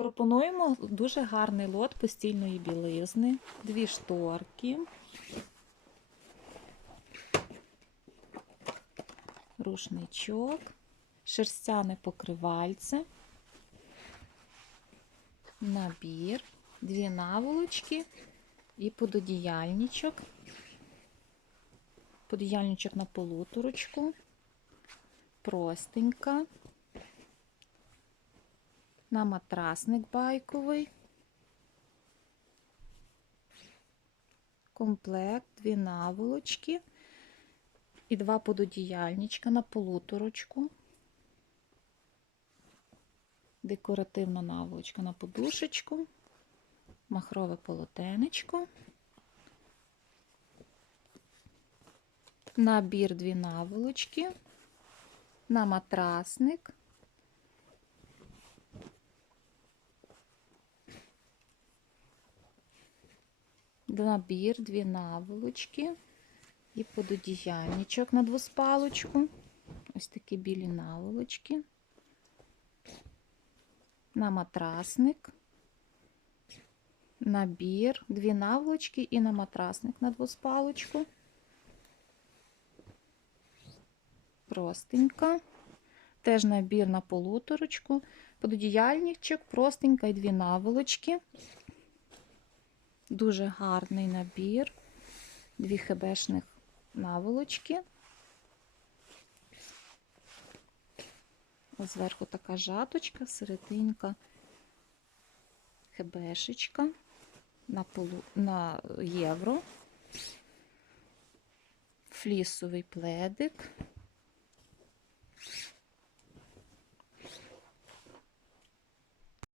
Пропонуємо дуже гарний лот постільної білизни, дві шторки, рушничок, шерстяне покривальце, набір, дві наволочки. І пододіяльничок, подіяльничок на полуторочку, простенька на матрасник байковий. Комплект, дві наволочки і два пододіяльничка на полуторочку. Декоративна наволочка на подушечку, махрове полотенечко. Набір дві наволочки, на матрасник. Набір, дві наволочки і пододіяльничок на двоспалочку. Ось такі білі наволочки. На матрасник, набір, дві наволочки і на матрасник на двоспалочку. Простенька. Теж набір на полуторочку, пододіяльничок, простенька і дві наволочки. Дуже гарний набір, дві хебешних наволочки. Ось зверху така жаточка, серединка, хебешечка на, полу, на євро, флісовий пледик,